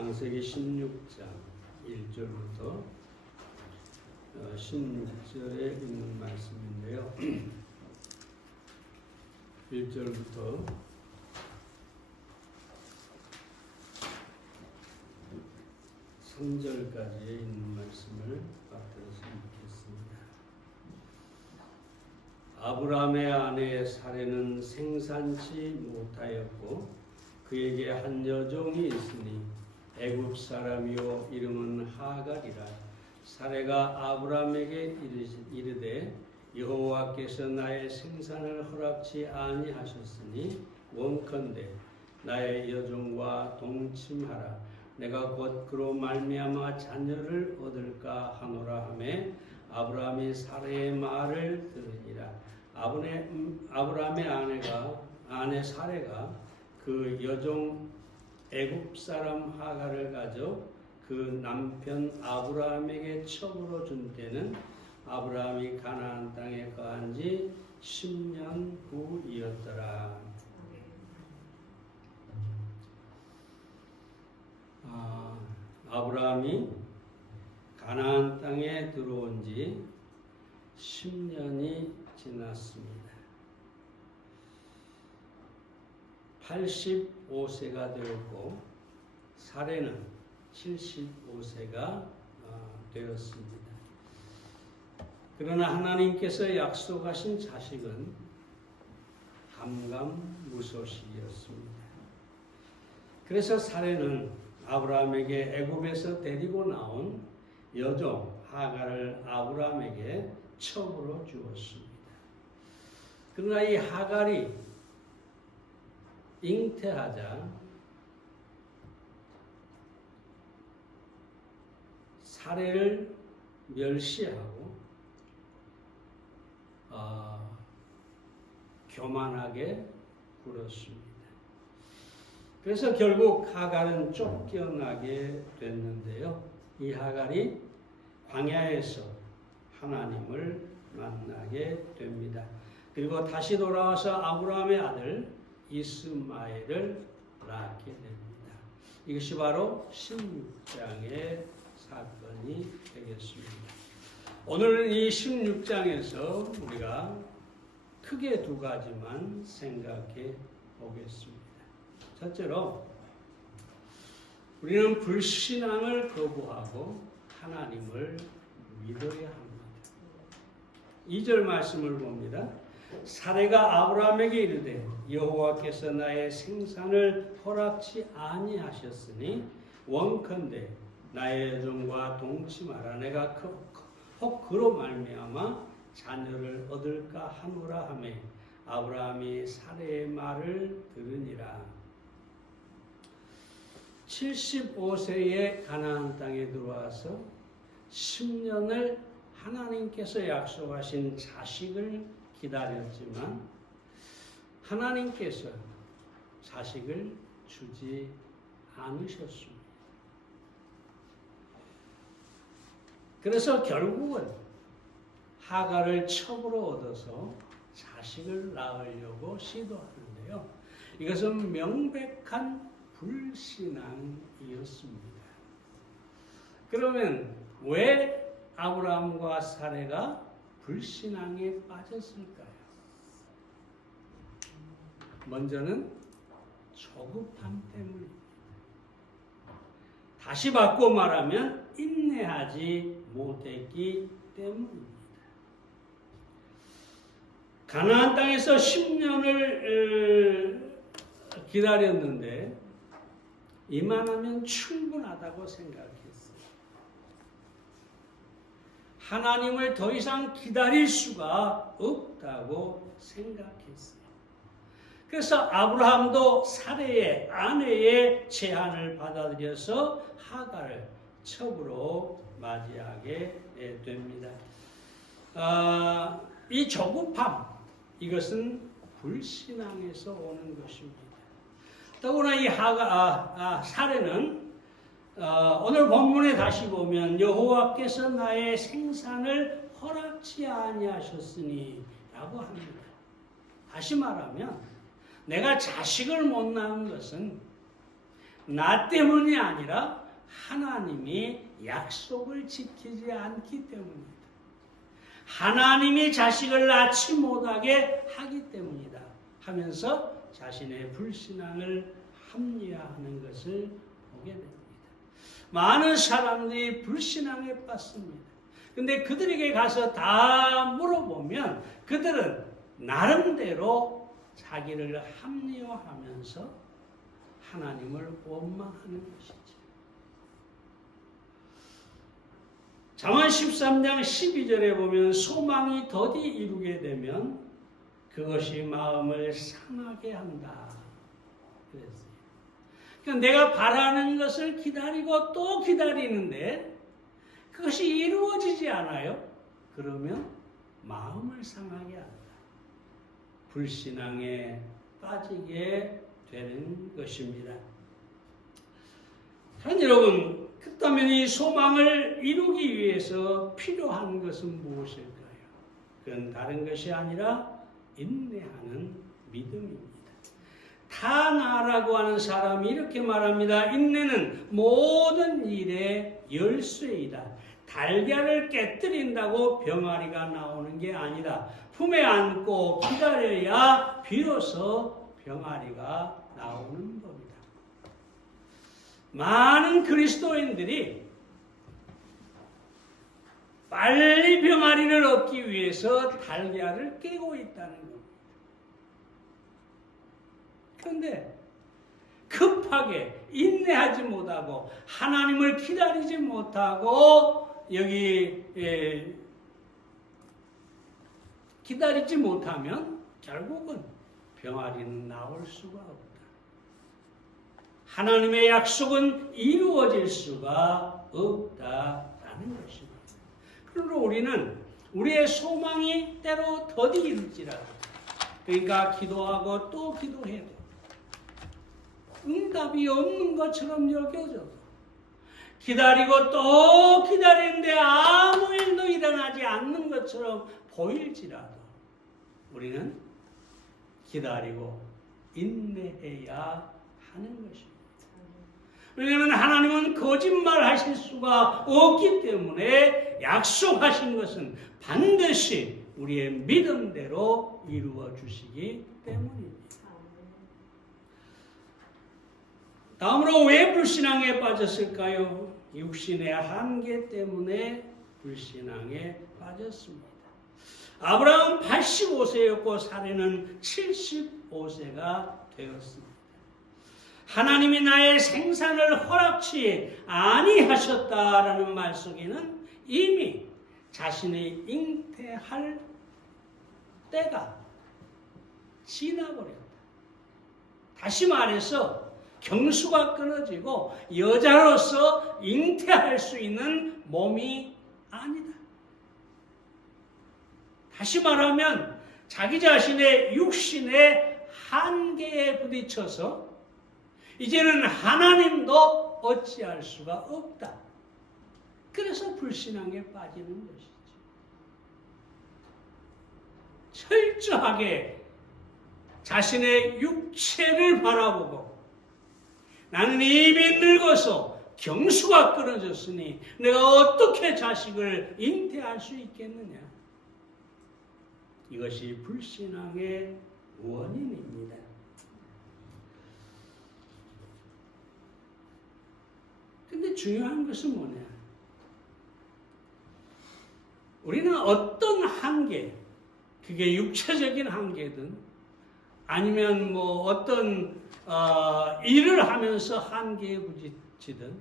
창세기 16장 1절부터 16절에 있는 말씀인데요. 1절부터 3절까지에 있는 말씀을 받들었으면 좋겠습니다. 아브라함의 아내 사레는 생산치 못하였고 그에게 한 여종이 있으니 애굽 사람이요 이름은 하갈이라. 사레가 아브라함에게 이르되 여호와께서 나의 생산을 허락치 아니하셨으니 원컨대 나의 여종과 동침하라. 내가 곧 그로 말미암아 자녀를 얻을까 하노라 하매 아브라함이 사레의 말을 들으니라. 아브라함의 아내 사레가 그 여종 애굽 사람 하갈을 가져 그 남편 아브라함에게 첩으로 준 때는 아브라함이 가나안 땅에 거한 지 10년 후이었더라. 아브라함이 가나안 땅에 들어온 지 10년이 지났습니다. 85세가 되었고 사레는 75세가 되었습니다. 그러나 하나님께서 약속하신 자식은 감감무소식이었습니다. 그래서 사레는 아브라함에게 애굽에서 데리고 나온 여종 하갈을 아브라함에게 첩으로 주었습니다. 그러나 이 하갈이 잉태하자 사레를 멸시하고 교만하게 굴었습니다. 그래서 결국 하갈은 쫓겨나게 됐는데요. 이 하갈이 광야에서 하나님을 만나게 됩니다. 그리고 다시 돌아와서 아브라함의 아들 이스마엘을 낳게 됩니다. 이것이 바로 16장의 사건이 되겠습니다. 오늘 이 16장에서 우리가 크게 두 가지만 생각해 보겠습니다. 첫째로 우리는 불신앙을 거부하고 하나님을 믿어야 합니다. 2절 말씀을 봅니다. 사레가 아브라함에게 이르되 여호와께서 나의 생산을 허락치 아니하셨으니 원컨대 나의 여종과 동침하라. 내가 혹 그로 말미암아 자녀를 얻을까 하노라 하매 아브라함이 사레의 말을 들으니라. 75세에 가나안 땅에 들어와서 10년을 하나님께서 약속하신 자식을 기다렸지만 하나님께서 자식을 주지 않으셨습니다. 그래서 결국은 하갈을 첩으로 얻어서 자식을 낳으려고 시도하는데요. 이것은 명백한 불신앙이었습니다. 그러면 왜 아브라함과 사레가 불신앙에 빠졌을까요? 먼저는 조급함 때문입니다. 다시 바꿔 말하면 인내하지 못했기 때문입니다. 가나안 땅에서 10년을 기다렸는데 이만하면 충분하다고 생각했어요. 하나님을 더 이상 기다릴 수가 없다고 생각했어요. 그래서 아브라함도 사레의 아내의 제안을 받아들여서 하갈을 첩으로 맞이하게 됩니다. 이 조급함, 이것은 불신앙에서 오는 것입니다. 더구나 이 사레는 오늘 본문에 다시 보면 여호와께서 나의 생산을 허락치 아니하셨으니 라고 합니다. 다시 말하면 내가 자식을 못 낳은 것은 나 때문이 아니라 하나님이 약속을 지키지 않기 때문이다. 하나님이 자식을 낳지 못하게 하기 때문이다 하면서 자신의 불신앙을 합리화하는 것을 보게 됩니다. 많은 사람들이 불신앙에 빠집니다. 근데 그들에게 가서 다 물어보면 그들은 나름대로 자기를 합리화하면서 하나님을 원망하는 것이죠. 잠언 13장 12절에 보면 소망이 더디 이루게 되면 그것이 마음을 상하게 한다 그랬어요. 그러니까 내가 바라는 것을 기다리고 또 기다리는데 그것이 이루어지지 않아요. 그러면 마음을 상하게 한다. 불신앙에 빠지게 되는 것입니다. 자, 여러분, 그렇다면 이 소망을 이루기 위해서 필요한 것은 무엇일까요? 그건 다른 것이 아니라 인내하는 믿음입니다. 타나라고 하는 사람이 이렇게 말합니다. 인내는 모든 일의 열쇠이다. 달걀을 깨뜨린다고 병아리가 나오는 게 아니다. 품에 안고 기다려야 비로소 병아리가 나오는 법이다. 많은 그리스도인들이 빨리 병아리를 얻기 위해서 달걀을 깨고 있다는 겁니다. 그런데 급하게 인내하지 못하고 하나님을 기다리지 못하고 여기 기다리지 못하면 결국은 병아리는 나올 수가 없다. 하나님의 약속은 이루어질 수가 없다라는 것입니다. 그러므로 우리는 우리의 소망이 때로 더디 이룰지라도, 그러니까 기도하고 또 기도해도 응답이 없는 것처럼 여겨져도, 기다리고 또 기다리는데 아무 일도 일어나지 않는 것처럼 보일지라도 우리는 기다리고 인내해야 하는 것입니다. 왜냐하면 하나님은 거짓말 하실 수가 없기 때문에 약속하신 것은 반드시 우리의 믿음대로 이루어 주시기 때문입니다. 다음으로 왜 불신앙에 빠졌을까요? 육신의 한계 때문에 불신앙에 빠졌습니다. 아브라함은 85세였고 사례는 75세가 되었습니다. 하나님이 나의 생산을 허락치 아니하셨다라는 말 속에는 이미 자신이 잉태할 때가 지나버렸다. 다시 말해서 경수가 끊어지고 여자로서 잉태할 수 있는 몸이 아니다. 다시 말하면 자기 자신의 육신의 한계에 부딪혀서 이제는 하나님도 어찌할 수가 없다. 그래서 불신앙에 빠지는 것이죠. 철저하게 자신의 육체를 바라보고 나는 이미 늙어서 경수가 끊어졌으니 내가 어떻게 자식을 잉태할 수 있겠느냐. 이것이 불신앙의 원인입니다. 근데 중요한 것은 뭐냐? 우리는 어떤 한계, 그게 육체적인 한계든 아니면 뭐 어떤 일을 하면서 한계에 부딪히든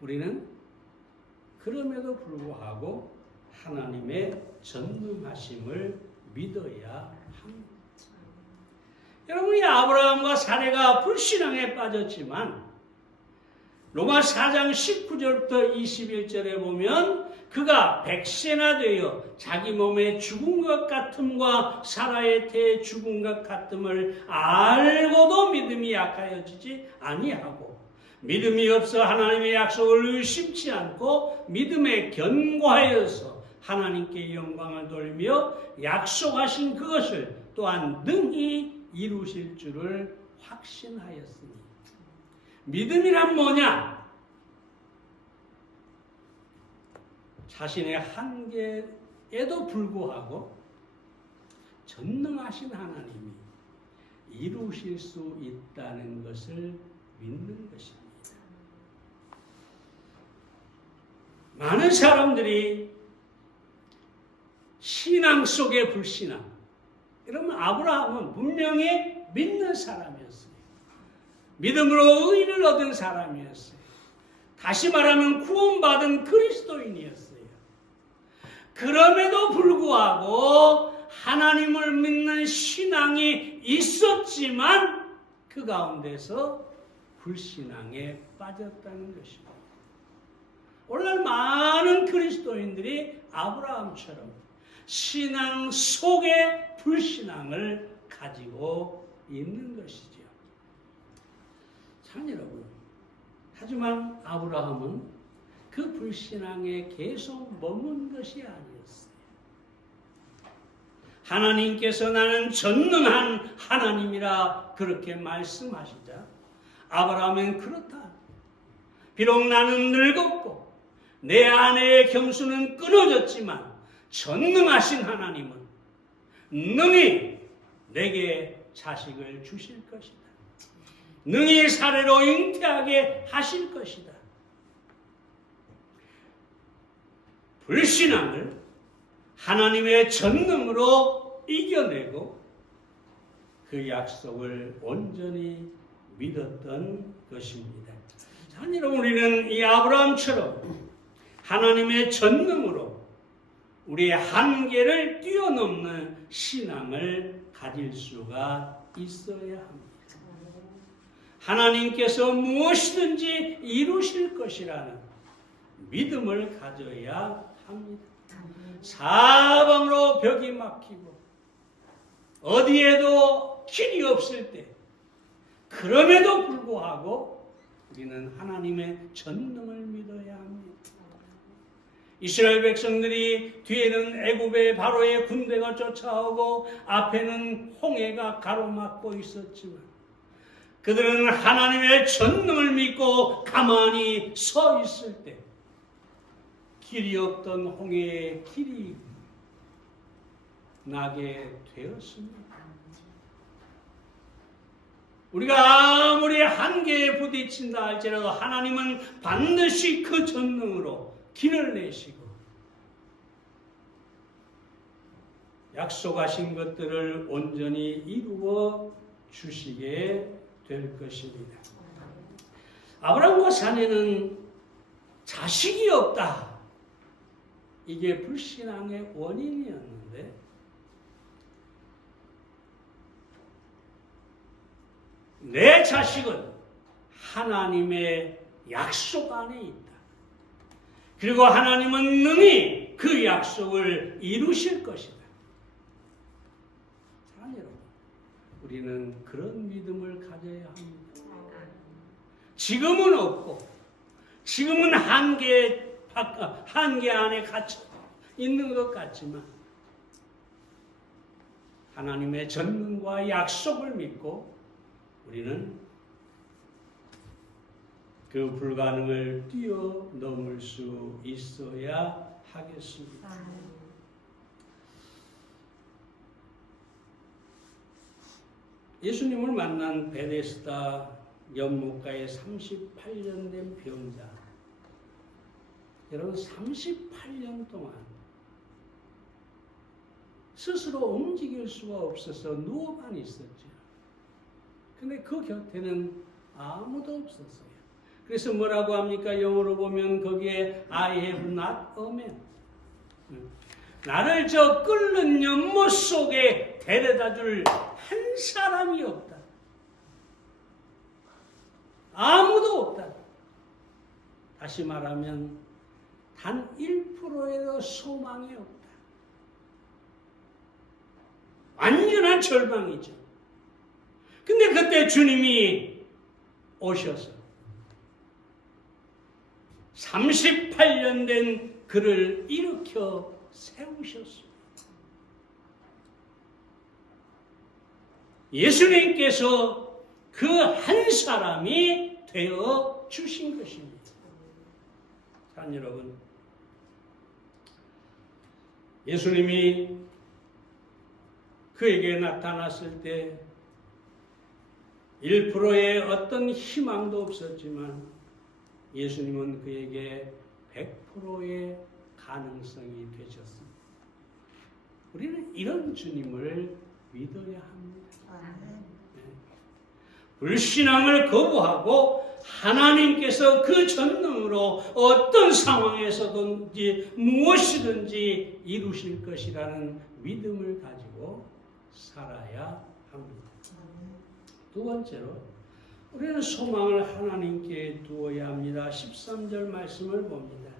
우리는 그럼에도 불구하고 하나님의 전능하심을 믿어야 합니다. 여러분이 아브라함과 사레가 불신앙에 빠졌지만 로마 4장 19절부터 21절에 보면 그가 100세나 되어 자기 몸에 죽은 것 같음과 사라의 태에 죽은 것 같음을 알고도 믿음이 약하여지지 아니하고 믿음이 없어 하나님의 약속을 의심치 않고 믿음에 견고하여서 하나님께 영광을 돌며 약속하신 그것을 또한 능히 이루실 줄을 확신하였으니 믿음이란 뭐냐? 자신의 한계에도 불구하고 전능하신 하나님이 이루실 수 있다는 것을 믿는 것입니다. 많은 사람들이 신앙 속의 불신앙, 그러면 아브라함은 분명히 믿는 사람이었어요. 믿음으로 의를 얻은 사람이었어요. 다시 말하면 구원받은 그리스도인이었어요. 그럼에도 불구하고 하나님을 믿는 신앙이 있었지만 그 가운데서 불신앙에 빠졌다는 것입니다. 오늘날 많은 그리스도인들이 아브라함처럼 신앙 속에 불신앙을 가지고 있는 것이죠. 참 여러분, 하지만 아브라함은 그 불신앙에 계속 머문 것이 아니었어요. 하나님께서 나는 전능한 하나님이라 그렇게 말씀하시자 아브라함은 그렇다. 비록 나는 늙었고 내 아내의 경수는 끊어졌지만 전능하신 하나님은 능히 내게 자식을 주실 것이다. 능히 사례로 잉태하게 하실 것이다. 불신앙을 하나님의 전능으로 이겨내고 그 약속을 온전히 믿었던 것입니다. 자, 여러분, 우리는 이 아브라함처럼 하나님의 전능으로 우리의 한계를 뛰어넘는 신앙을 가질 수가 있어야 합니다. 하나님께서 무엇이든지 이루실 것이라는 믿음을 가져야 합니다. 사방으로 벽이 막히고 어디에도 길이 없을 때 그럼에도 불구하고 우리는 하나님의 전능을 믿어야 합니다. 이스라엘 백성들이 뒤에는 애굽의 바로의 군대가 쫓아오고 앞에는 홍해가 가로막고 있었지만 그들은 하나님의 전능을 믿고 가만히 서 있을 때 길이 없던 홍해에 길이 나게 되었습니다. 우리가 아무리 한계에 부딪힌다 할지라도 하나님은 반드시 그 전능으로 길을 내시고 약속하신 것들을 온전히 이루어 주시게 될 것입니다. 아브라함과 사내는 자식이 없다. 이게 불신앙의 원인이었는데 내 자식은 하나님의 약속 안에 있다. 그리고 하나님은 능히 그 약속을 이루실 것이다. 자, 여러분, 우리는 그런 믿음을 가져야 합니다. 지금은 없고, 지금은 한계 안에 갇혀 있는 것 같지만, 하나님의 전능과 약속을 믿고, 우리는 그 불가능을 뛰어넘을 수 있어야 하겠습니다. 예수님을 만난 베데스다 연못가에 38년 된 병자. 여러분, 38년 동안 스스로 움직일 수가 없어서 누워만 있었죠. 근데 그 곁에는 아무도 없었어요. 그래서 뭐라고 합니까? 영어로 보면 거기에 I have not a man. 나를 저 끓는 연못 속에 데려다 줄 한 사람이 없다. 아무도 없다. 다시 말하면 단 1%에도 소망이 없다. 완전한 절망이죠. 근데 그때 주님이 오셔서 38년 된 그를 일으켜 세우셨습니다. 예수님께서 그 한 사람이 되어 주신 것입니다. 자, 여러분, 예수님이 그에게 나타났을 때 1%의 어떤 희망도 없었지만 예수님은 그에게 100%의 가능성이 되셨습니다. 우리는 이런 주님을 믿어야 합니다. 네. 불신앙을 거부하고 하나님께서 그 전능으로 어떤 상황에서든지 무엇이든지 이루실 것이라는 믿음을 가지고 살아야 합니다. 두 번째로 우리는 소망을 하나님께 두어야 합니다. 13절 말씀을 봅니다.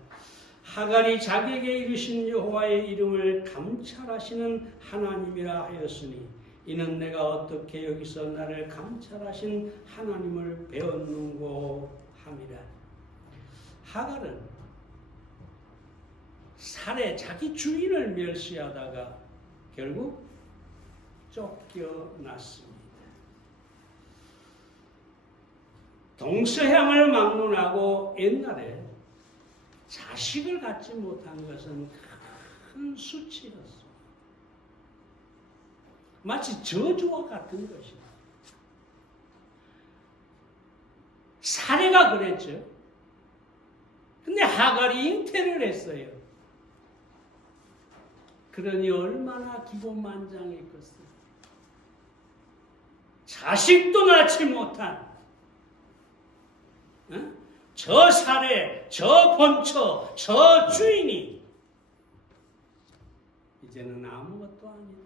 하갈이 자기에게 이르신 여호와의 이름을 감찰하시는 하나님이라 하였으니 이는 내가 어떻게 여기서 나를 감찰하신 하나님을 배웠는고 함이라. 하갈은 살해 자기 주인을 멸시하다가 결국 쫓겨났습니다. 동서양을 막론하고 옛날에 자식을 갖지 못한 것은 큰 수치였어. 마치 저주와 같은 것이다. 사례가 그랬죠. 근데 하갈이 잉태를 했어요. 그러니 얼마나 기고만장했겠어요. 자식도 낳지 못한 저 사례, 저 본처, 저 주인이 이제는 아무것도 아니다.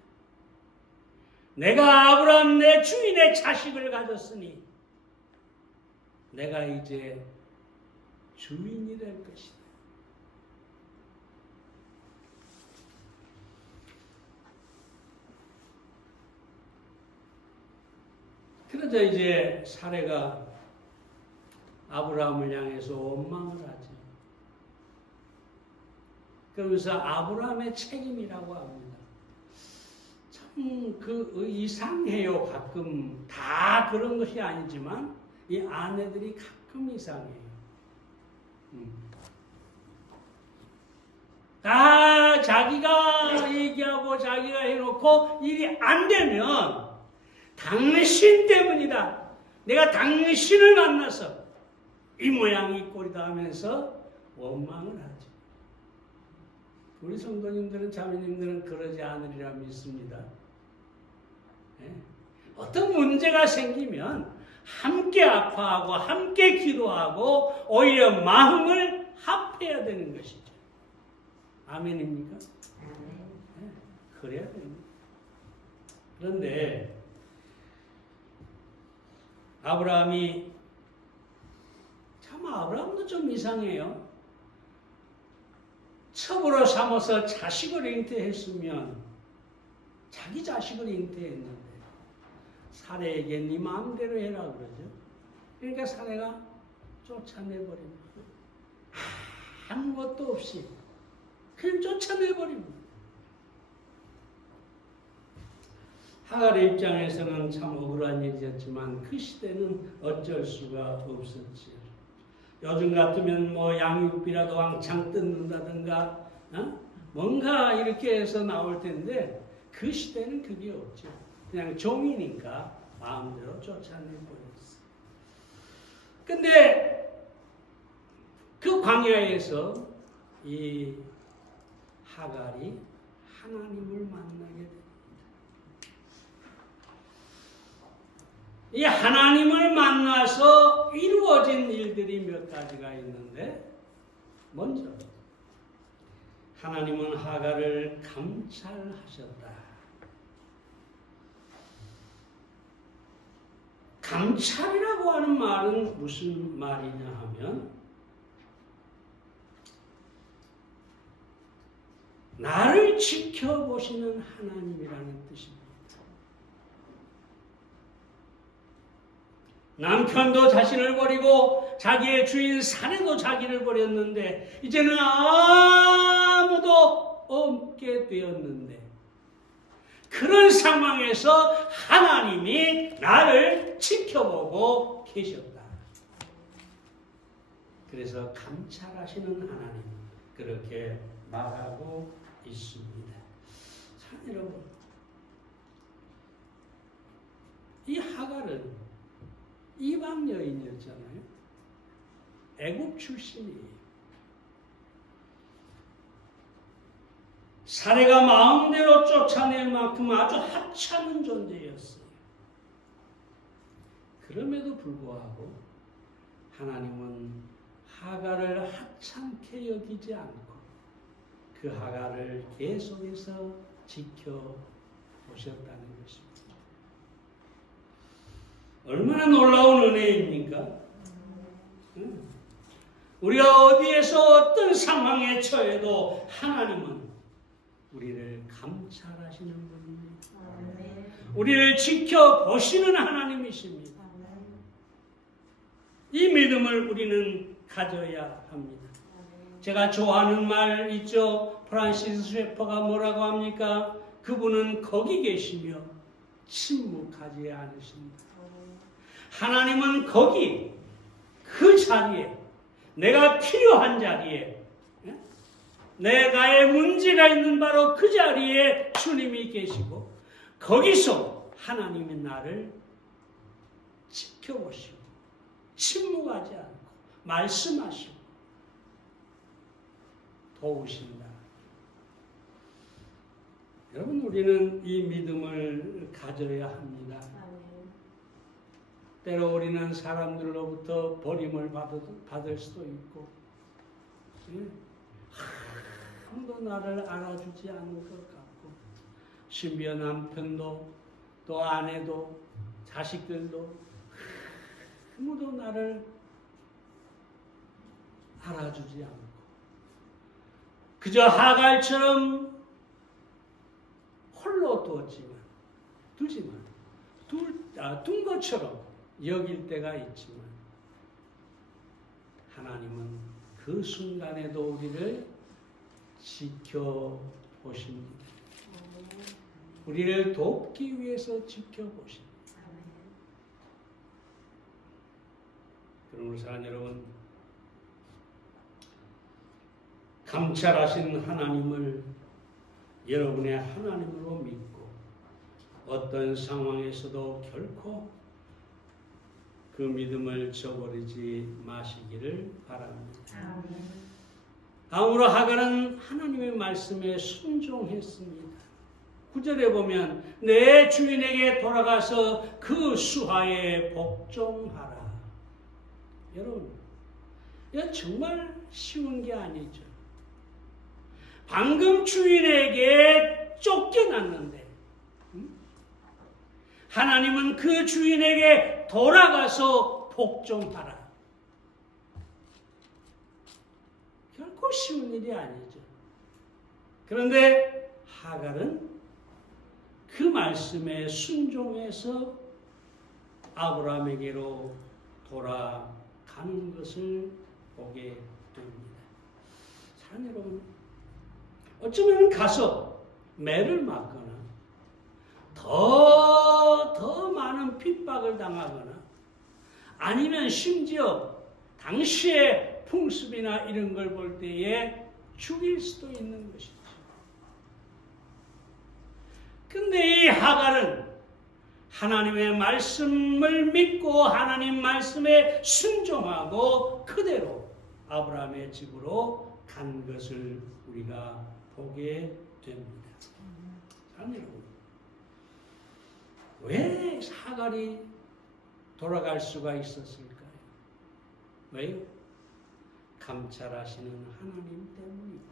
내가 아브라함 내 주인의 자식을 가졌으니 내가 이제 주인이 될 것이다. 그러자 이제 사례가 아브라함을 향해서 원망을 하죠. 그러면서 아브라함의 책임이라고 합니다. 참 이상해요. 가끔 다 그런 것이 아니지만 이 아내들이 가끔 이상해요. 다 자기가 얘기하고 자기가 해놓고 일이 안 되면 당신 때문이다. 내가 당신을 만나서 이 모양 이 꼴이다 하면서 원망을 하죠. 우리 성도님들은 자매님들은 그러지 않으리라 믿습니다. 네? 어떤 문제가 생기면 함께 아파하고 함께 기도하고 오히려 마음을 합해야 되는 것이죠. 아멘입니까? 네, 그래야 됩니다. 그런데 아브라함도 좀 이상해요. 첩으로 삼아서 자식을 잉태했으면 자기 자식을 잉태했는데 사례에게 네 마음대로 해라 그러죠. 그러니까 사례가 쫓아내버립니다. 아무것도 없이 그냥 쫓아내버립니다. 하갈의 입장에서는 참 억울한 일이었지만 그 시대는 어쩔 수가 없었지요. 요즘 같으면 뭐 양육비라도 왕창 뜯는다든가 뭔가 이렇게 해서 나올 텐데 그 시대는 그게 없죠. 그냥 종이니까 마음대로 쫓아내버렸어요. 근데 그 광야에서 이 하갈이 하나님을 만나게 됩니다. 이 하나님을 만나서 이루어진 일들이 몇 가지가 있는데, 먼저 하나님은 하갈을 감찰하셨다. 감찰이라고 하는 말은 무슨 말이냐 하면 나를 지켜보시는 하나님이라는 뜻입니다. 남편도 자신을 버리고 자기의 주인 사내도 자기를 버렸는데 이제는 아무도 없게 되었는데 그런 상황에서 하나님이 나를 지켜보고 계셨다. 그래서 감찰하시는 하나님 그렇게 말하고 있습니다. 자, 여러분, 이 하갈은 이방 여인이었잖아요. 애굽 출신이에요. 사내가 마음대로 쫓아낼 만큼 아주 하찮은 존재였어요. 그럼에도 불구하고 하나님은 하갈을 하찮게 여기지 않고 그 하갈을 계속해서 지켜보셨다는 것입니다. 얼마나 놀라운 은혜입니까? 우리가 어디에서 어떤 상황에 처해도 하나님은 우리를 감찰하시는 분입니다. 우리를 지켜보시는 하나님이십니다. 이 믿음을 우리는 가져야 합니다. 제가 좋아하는 말 있죠. 프란시스 셰퍼가 뭐라고 합니까? 그분은 거기 계시며 침묵하지 않으신다. 하나님은 거기 그 자리에 내가 필요한 자리에 내가의 문제가 있는 바로 그 자리에 주님이 계시고 거기서 하나님이 나를 지켜보시고 침묵하지 않고 말씀하시고 도우신다. 여러분, 우리는 이 믿음을 가져야 합니다. 때로 우리는 사람들로부터 버림을 받을 수도 있고 아무도 나를 알아주지 않을 것 같고 심지어 남편도 또 아내도 자식들도 아무도 나를 알아주지 않고 그저 하갈처럼 홀로 두지만 둔 것처럼 여길 때가 있지만 하나님은 그 순간에도 우리를 지켜보십니다. 우리를 돕기 위해서 지켜보십니다. 그러므로 사랑하는 여러분, 감찰하신 하나님을 여러분의 하나님으로 믿고 어떤 상황에서도 결코 그 믿음을 저버리지 마시기를 바랍니다. 다음으로 하갈은 하나님의 말씀에 순종했습니다. 9절에 보면 내 주인에게 돌아가서 그 수하에 복종하라. 여러분, 이거 정말 쉬운 게 아니죠. 방금 주인에게 쫓겨났는데 하나님은 그 주인에게 돌아가서 복종하라. 결코 쉬운 일이 아니죠. 그런데 하갈은 그 말씀에 순종해서 아브라함에게로 돌아가는 것을 보게 됩니다. 사랑하는 여러분, 어쩌면 가서 매를 맞거나 더 많은 핍박을 당하거나 아니면 심지어 당시의 풍습이나 이런 걸 볼 때에 죽일 수도 있는 것이죠. 근데 이 하갈은 하나님의 말씀을 믿고 하나님 말씀에 순종하고 그대로 아브라함의 집으로 간 것을 우리가 보게 됩니다. 사랑하는 여러분, 왜 하갈이 돌아갈 수가 있었을까요? 왜요? 감찰하시는 하나님 때문입니다.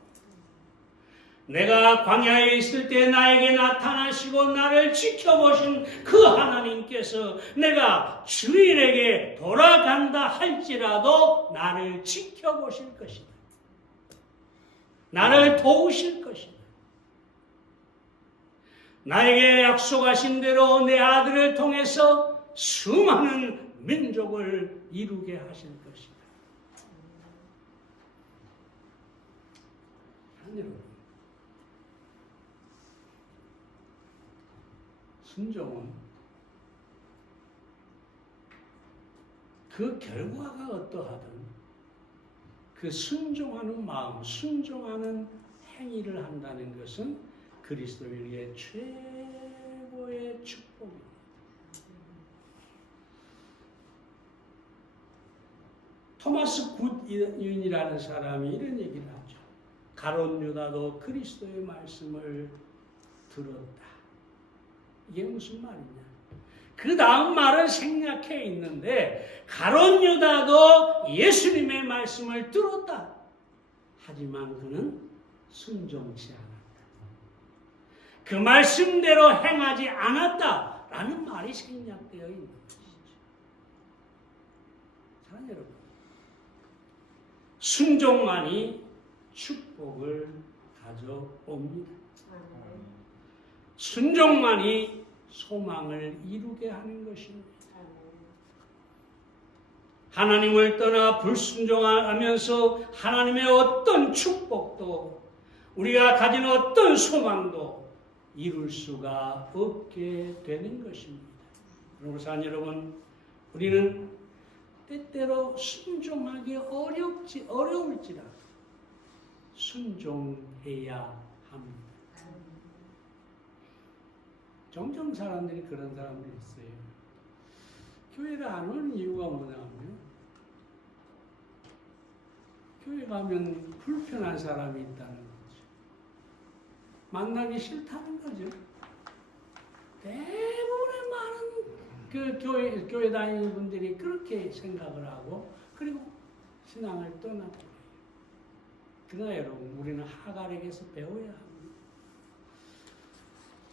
내가 광야에 있을 때 나에게 나타나시고 나를 지켜보신 그 하나님께서 내가 주인에게 돌아간다 할지라도 나를 지켜보실 것이다. 나를 도우실 것이다. 나에게 약속하신 대로 내 아들을 통해서 수많은 민족을 이루게 하실 것이다. 여러분, 순종은 그 결과가 어떠하든 그 순종하는 마음, 순종하는 행위를 한다는 것은 그리스도인에게 최고의 축복입니다. 토마스 굿윤이라는 사람이 이런 얘기를 하죠. 가룟 유다도 그리스도의 말씀을 들었다. 이게 무슨 말이냐? 그 다음 말은 생략해 있는데 가룟 유다도 예수님의 말씀을 들었다. 하지만 그는 순종치 않았다. 그 말씀대로 행하지 않았다라는 말이 생략되어 있는 것이죠. 사랑하는 여러분, 순종만이 축복을 가져옵니다. 순종만이 소망을 이루게 하는 것입니다. 하나님을 떠나 불순종하면서 하나님의 어떤 축복도 우리가 가진 어떤 소망도 이룰 수가 없게 되는 것입니다. 그러므로 여러분, 우리는 때때로 순종하기 어려울지라도 순종해야 합니다. 종종 사람들이 그런 사람들이 있어요. 교회를 안 오는 이유가 뭐냐면 교회 가면 불편한 사람이 있다는 거죠. 만나기 싫다는 거죠. 대부분의 많은 그 교회 다니는 분들이 그렇게 생각을 하고 그리고 신앙을 떠나버려요. 그러나 여러분, 우리는 하갈에게서 배워야 합니다.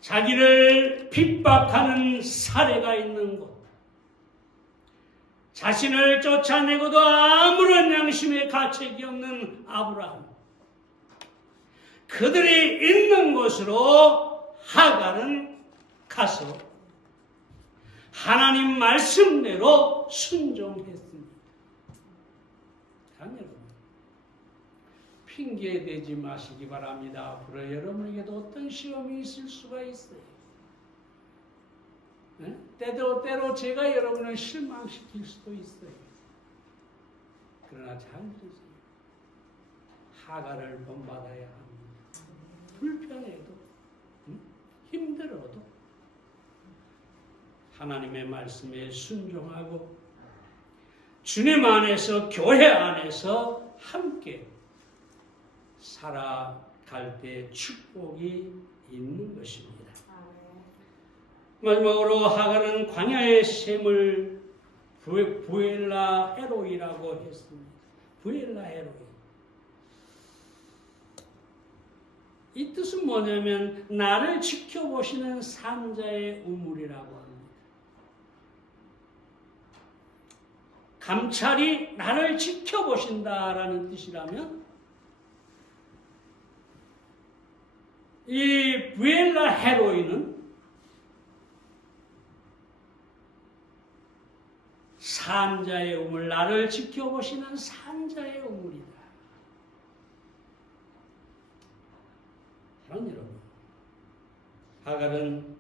자기를 핍박하는 사례가 있는 곳, 자신을 쫓아내고도 아무런 양심의 가책이 없는 아브라함, 그들이 있는 곳으로 하갈은 가서 하나님 말씀대로 순종했습니다. 여러분, 핑계 대지 마시기 바랍니다. 앞으로 여러분에게도 어떤 시험이 있을 수가 있어요. 네? 때로 제가 여러분을 실망시킬 수도 있어요. 그러나 잘 들으세요. 하갈을 본받아야 합니다. 불편해도 힘들어도 하나님의 말씀에 순종하고 주님 안에서, 교회 안에서 함께 살아갈 때 축복이 있는 것입니다. 마지막으로 하갈은 광야의 샘을 부엘라 헤로이라고 했습니다. 부엘라 헤로이. 이 뜻은 뭐냐면 나를 지켜보시는 산자의 우물이라고 합니다. 감찰이 나를 지켜보신다라는 뜻이라면 이 부엘라 헤로이는 산자의 우물, 나를 지켜보시는 산자의 우물이다. 사랑하는 여러분, 하갈은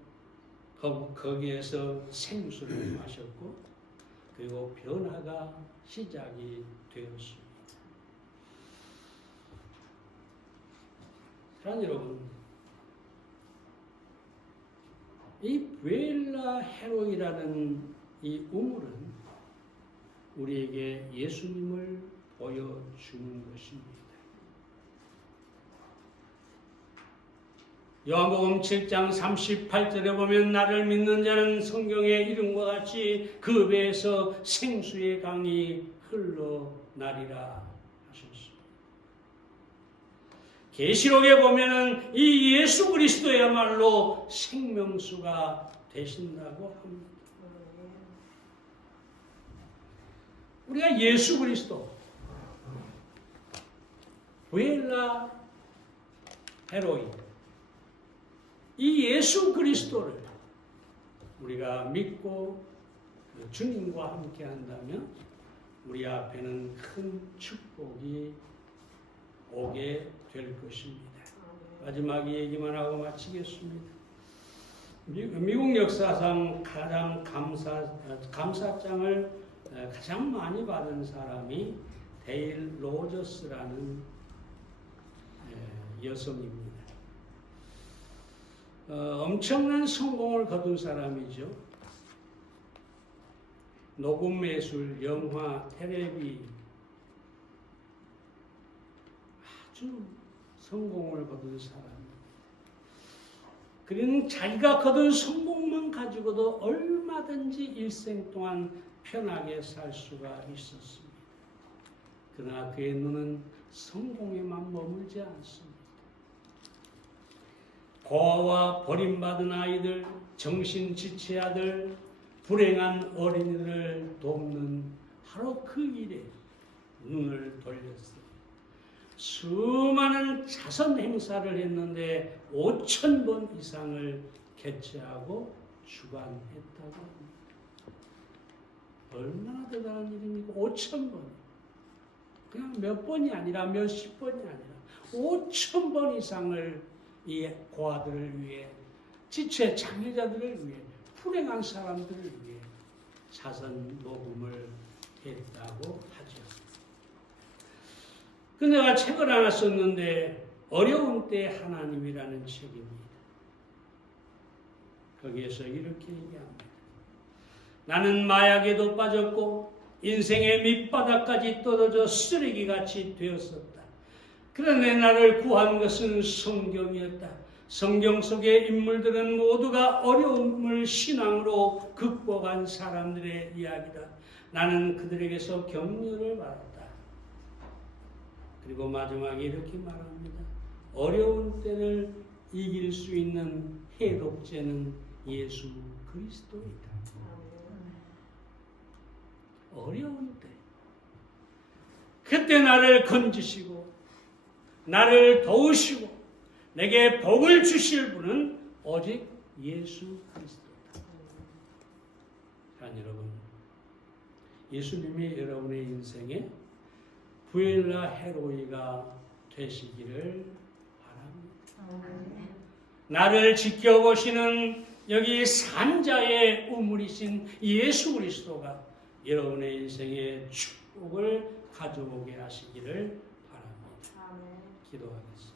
거기에서 생수를 마셨고 그리고 변화가 시작이 되었습니다. 사랑하는 여러분, 이 부엘라 헤로이라는 이 우물은 우리에게 예수님을 보여주는 것입니다. 요한복음 7장 38절에 보면 나를 믿는 자는 성경의 이름과 같이 그 배에서 생수의 강이 흘러나리라 하셨습니다. 계시록에 보면은 이 예수 그리스도야말로 생명수가 되신다고 합니다. 우리가 예수 그리스도, 부엘라 헤로이, 이 예수 그리스도를 우리가 믿고 주님과 함께 한다면 우리 앞에는 큰 축복이 오게 될 것입니다. 마지막 얘기만 하고 마치겠습니다. 미국 역사상 가장 감사장을 가장 많이 받은 사람이 데일 로저스라는 여성입니다. 엄청난 성공을 거둔 사람이죠. 녹음 예술, 영화, 텔레비 아주 성공을 거둔 사람입니다. 그는 자기가 거둔 성공만 가지고도 얼마든지 일생 동안 편하게 살 수가 있었습니다. 그러나 그의 눈은 성공에만 머물지 않습니다. 고아와 버림받은 아이들, 정신지체아들, 불행한 어린이들을 돕는 바로 그 일에 눈을 돌렸어요. 수많은 자선 행사를 했는데 5,000번 이상을 개최하고 주관했다고 합니다. 얼마나 대단한 일입니까? 5,000번. 그냥 몇 번이 아니라 몇십 번이 아니라 5,000번 이상을 이 고아들을 위해, 지체 장애자들을 위해, 불행한 사람들을 위해 자선 모금을 했다고 하죠. 그 내가 책을 하나 썼는데 어려운 때 하나님이라는 책입니다. 거기에서 이렇게 얘기합니다. 나는 마약에도 빠졌고 인생의 밑바닥까지 떨어져 쓰레기같이 되었었다. 그런데 나를 구한 것은 성경이었다. 성경 속의 인물들은 모두가 어려움을 신앙으로 극복한 사람들의 이야기다. 나는 그들에게서 격려를 받았다. 그리고 마지막에 이렇게 말합니다. 어려운 때를 이길 수 있는 해독제는 예수 그리스도이다. 어려운 때 그때 나를 건지시고 나를 도우시고 내게 복을 주실 분은 오직 예수 그리스도다. 자, 여러분, 예수님이 여러분의 인생에 부엘라 헤로이가 되시기를 바랍니다. 나를 지켜보시는 여기 산자의 우물이신 예수 그리스도가 여러분의 인생에 축복을 가져오게 하시기를 바랍니다. 기도하겠습니다.